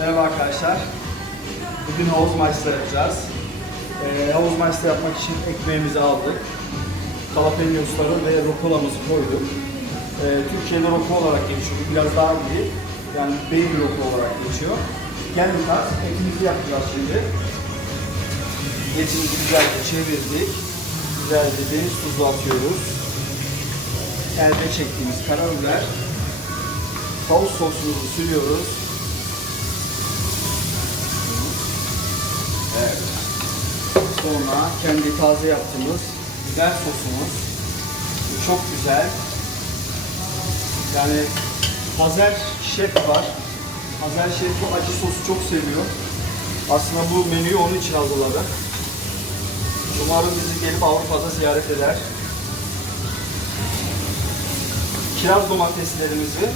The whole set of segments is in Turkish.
Merhaba arkadaşlar. Bugün Hausmeister yapacağız. Ee, Hausmeister yapmak için ekmeğimizi aldık. Jalapenosları ve rokolamızı koyduk. Ee, Türkiye'de roko olarak geçiyor. Biraz daha iyi. Yani baby roko olarak geçiyor. Kendi tarz etimizi yapacağız şimdi. Etimizi güzelce çevirdik. Güzelce deniz tuzu atıyoruz. Elde çektiğimiz karabiber. Tavuk sosumuzu sürüyoruz. Evet. Sonra kendi taze yaptığımız biber sosumuz. Çok güzel. Yani Hazer şef var. Hazer şef bu acı sosu çok seviyor. Aslında bu menüyü onun için hazırladık. Umarım bizi gelip Avrupa'da ziyaret eder. Kiraz domateslerimizi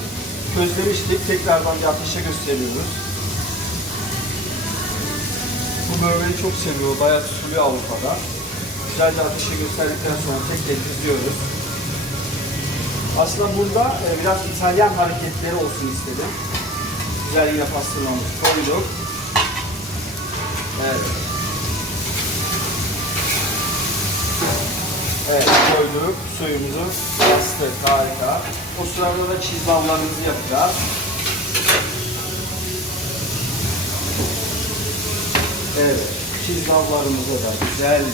közlemiştik. Tekrardan bir ateşe gösteriyoruz. Bu bölgeyi çok seviyor. Bayağı tutuluyor Avrupa'da. Güzelce ateşe gösterdikten sonra tek tek diziyoruz. Aslında burada e, biraz İtalyan hareketleri olsun istedim. Güzel yine pastırmamızı koyduk. Evet. Evet koyduk. Suyumuzu bastık. Harika. O sırada da çizbavlarımızı yapacağız. Evet. Çizbavlarımızı da güzelce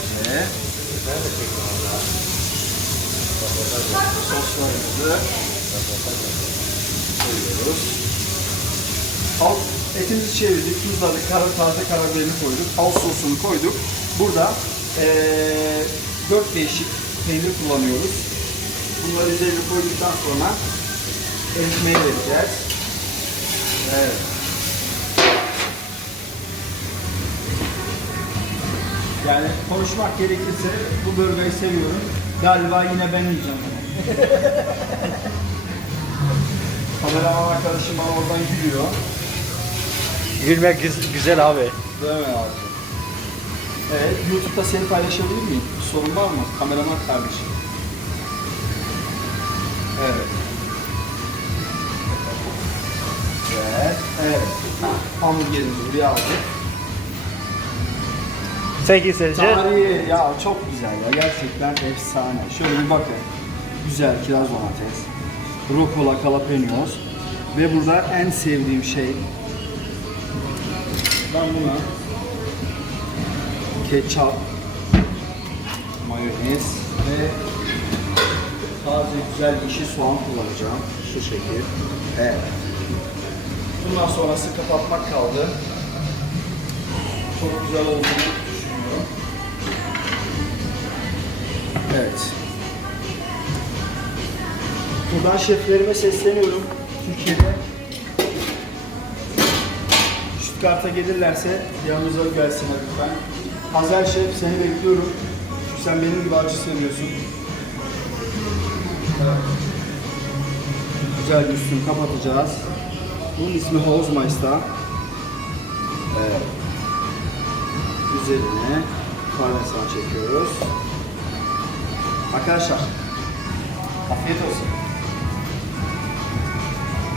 soslarımızı koyuyoruz. Tavuk etimizi çevirdik, tuzladık, kara, taze karabiberini koyduk, tavuk sosunu koyduk. Burada eee dört değişik peynir kullanıyoruz. Bunları üzerine koyduktan sonra ekmeğe vereceğiz. Evet. Yani konuşmak gerekirse bu bölgeyi seviyorum. Galiba yine ben yiyeceğim. Kameraman arkadaşım bana oradan gülüyor. Gülmek güz- güzel abi. Değil mi abi? Evet, YouTube'da seni paylaşabilir miyim? Sorun var mı? Kameraman kardeşim. Evet. Evet, evet. Hamburgerimizi buraya aldık. Peki sence? Tarihi ya çok güzel ya gerçekten efsane. Şöyle bir bakın. Güzel kiraz domates, rucola jalapenos ve burada en sevdiğim şey ben buna ketçap, mayonez ve taze güzel yeşil soğan kullanacağım. Şu şekil. Evet. Bundan sonrası kapatmak kaldı. Çok güzel olduğunu Evet. Buradan şeflerime sesleniyorum. Türkiye'de Stuttgart'a gelirlerse yanımıza gelsinler lütfen. Hazer Şef seni bekliyorum. Çünkü sen benim gibi acı seviyorsun. Güzel bir üstünü kapatacağız. Bunun ismi Hausmeister. Evet. Üzerine parmesan çekiyoruz. Arkadaşlar afiyet olsun.